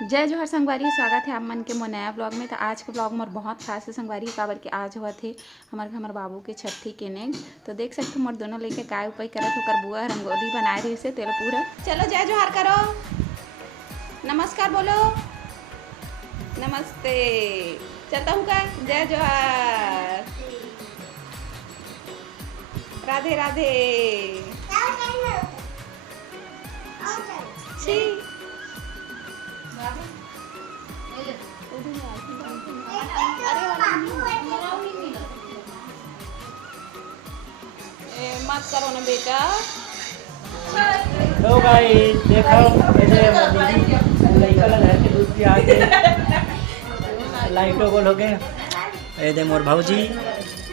जय जोहर संगवारी, स्वागत है आप मन के मोर नया ब्लॉग में। तो आज के ब्लॉग में बहुत खास है संगवारी, काबर के आज हुआ थे हमारे बाबू के छठी के नेग। तो देख सकते मोर दोनों लेके काय उपाय करत होकर बुआ रंगोली बनाए रही से तेल पूरा। चलो जय जोहर करो, नमस्कार बोलो, नमस्ते। चलता हूँ का जय जोहर, राधे राधे। मत करो ना बेटा। तो भाई देखो दूध की आगे लाइटों को लोगे दे मोर भाऊजी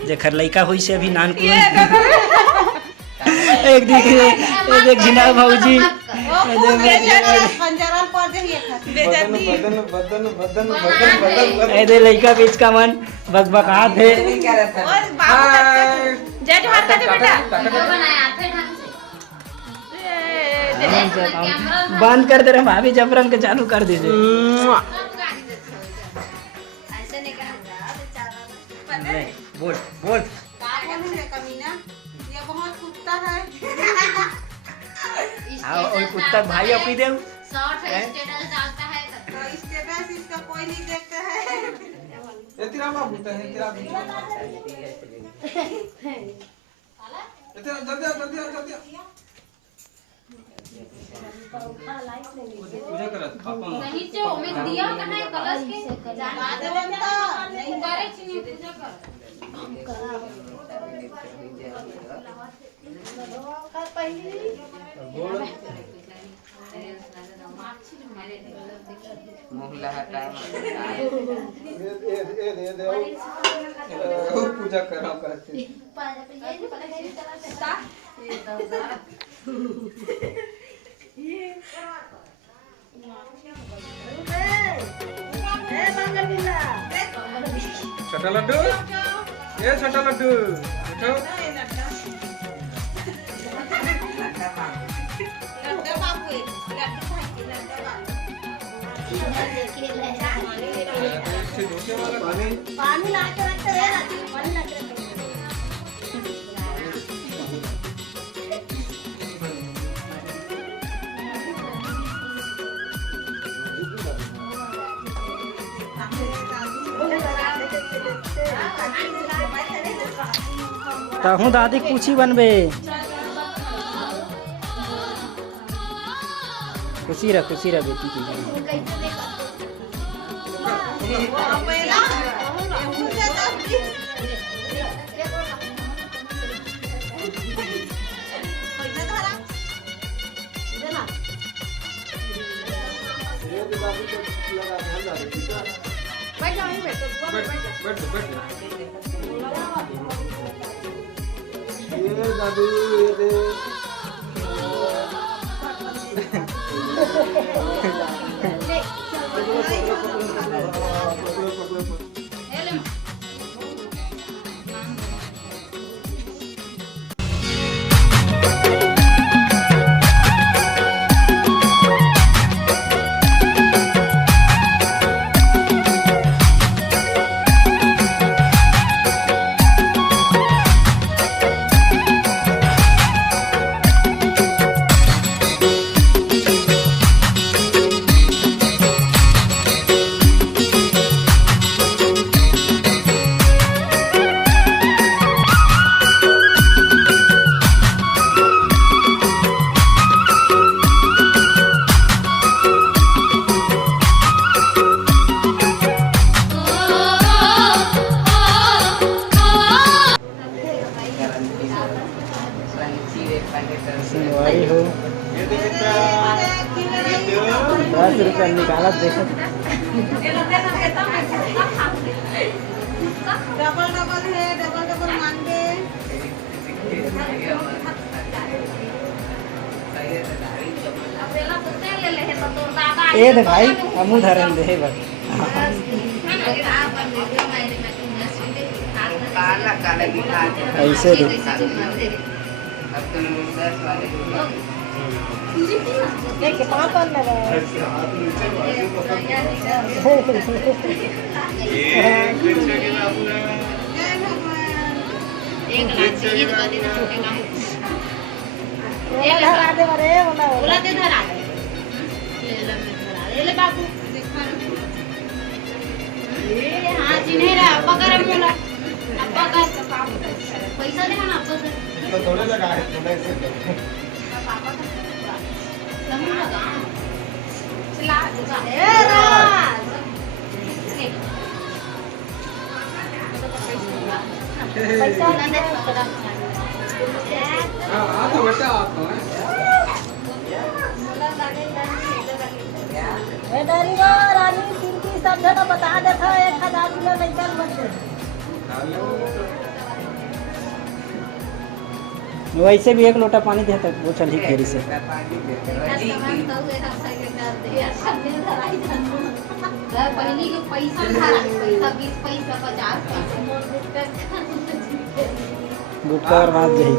जेखर लइका हुई से अभी नान को एक देख जिना भाऊजी दे लइका बीच का मन बकबकात है। जय जोहर कर दे बेटा। बंद कर दे रहे भाभी, जब रंग के चालू कर दीजिए। बोल बोल ये बहुत कुत्ता है। और कुत्ता भाई अपनी दे स्टेटस डालता है तो स्टेटस इसका कोई नहीं देखता है। ये तेरा बाप होता है, तेरा भी तेरा जल्दी पूजा करत पापा नहीं जो में दिया करना है कलश के जाना देवंता नहीं करे छी पूजा कर मोहल्ला हटाए पूजा करो करते छोटा लड्डू, ये छोटा लड्डू उठो। पानी ला के रखते हैं राती में पानी ला के रखते हैं। ताहू दादी पूछी बनबे खुशी रह बेटी की। ये दादू ये दे संगवारी हो 10 रुपया निकाला देखो। डबल है, डबल मांगे। ए दे भाई हमू धरन दे बस ऐसे दे। पापा बोला दे धरा ले बाबू हाँ चिन्हे रहा पकड़ मोला पकड़ पैसा दे ना आपको तो थोड़े लगा है थोड़ा ऐसे चला ए राज पैसा ना दे हाँ तो बेटा आपको डरियो रानी सिरकी सब जगह बता देता 1000 किलो निकल मत वैसे भी 1 लोटा पानी देता वो चल ही खेरी से पहले के पैसा था पैसा 20 पैसा 50 पैसा गुटका और भात जही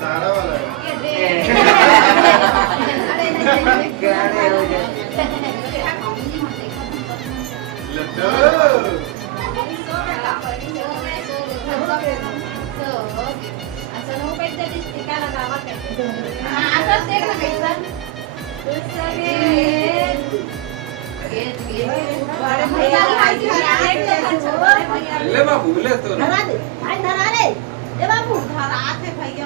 सारा वाला ले बाबू ले तो धरा दे भाई धरा दे ए बाबू धरा दे बेटे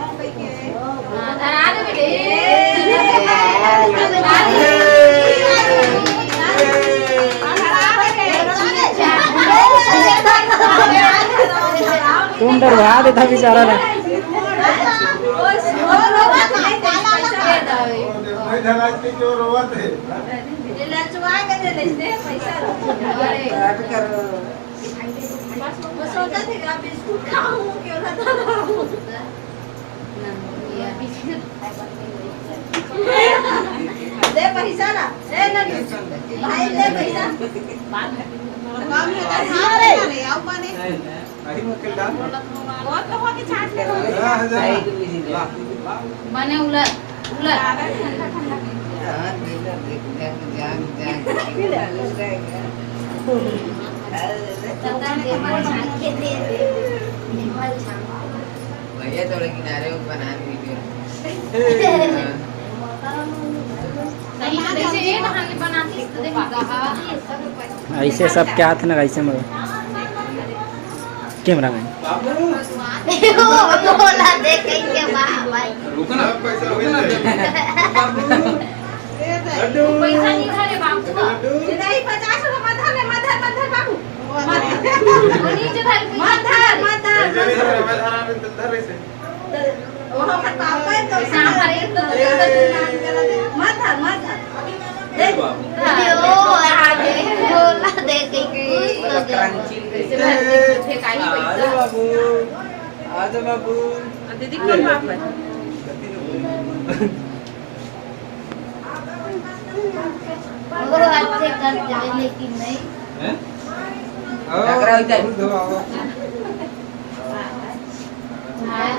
तुम डरवा देता बेचारा ने मैं धराज के क्यों रोवत है दे पैसा ना ए ननी भाई दे पैसा नहीं मुश्किल डाल बने उलट उलट भैया थोड़े किनारे को बना वीडियो ऐसे सब क्या हाथ ना ऐसे मगर कैमरा मैन बोला देखेंगे भाई रुकना पैसा रुकना पैसा नहीं धरे बाबू नहीं 50 मत धर बाबू नीचे धर मत धर मैं धरा धर से वहां पर पापा तो सांभर एक तो मत धर ले बाबू बोला देखेंगे आजा बाबू दीदी कौन बाप है वो अच्छे कर दे लेकिन नहीं हैं लकड़ा इधर। हाँ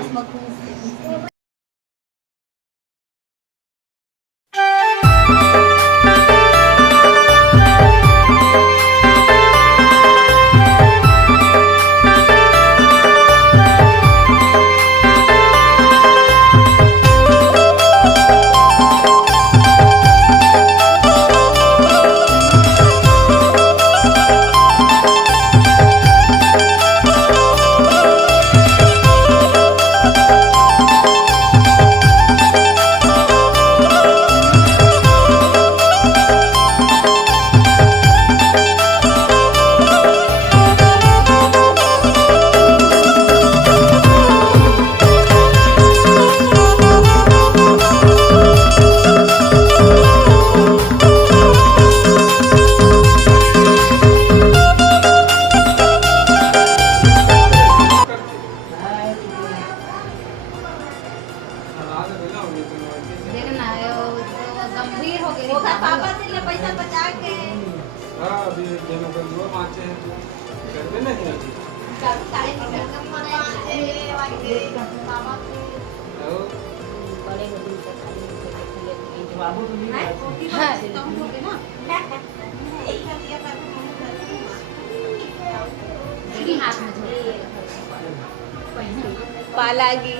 देखना गंभीर हो गई पापा से ले पैसा बचा के हां अभी जमा कर दो माचे हैं घर में नहीं आती चालू काहे निकल के आओ हाथ में पालागी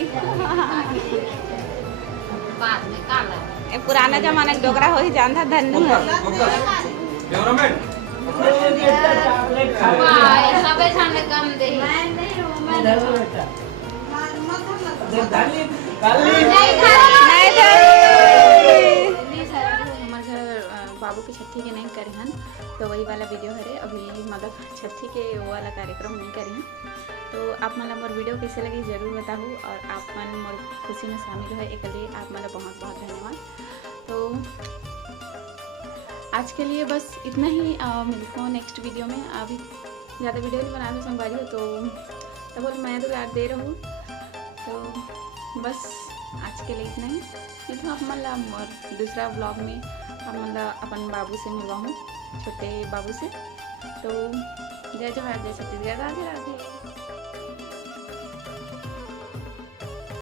बाद में काला ए पुराना जमाना के डोगरा हो ही जानता धन्नू है कैमरामैन भाई सबे सामने कम दे नहीं थे हमारे घर बाबू के छठी के नहीं करे हन तो वही वाला वीडियो है अभी मतलब छठी के वो वाला कार्यक्रम नहीं करे हैं तो आप मतलब मोर वीडियो कैसे लगी ज़रूर बताओ और आप मन मोर खुशी में शामिल है एक लिए आप मतलब बहुत बहुत धन्यवाद। तो आज के लिए बस इतना ही मिलता हूँ नेक्स्ट वीडियो में। अभी ज़्यादा वीडियो नहीं बना रही संगवारी हो तो बोल मैं तो यार दे रहूँ तो बस आज के लिए इतना ही मिलता हूँ आप मतलब और दूसरा ब्लॉग में आप मतलब अपन बाबू से मिलवा हूँ छोटे बाबू से। तो जय जवाहर जय छत्तीसगढ़ राधे राधे।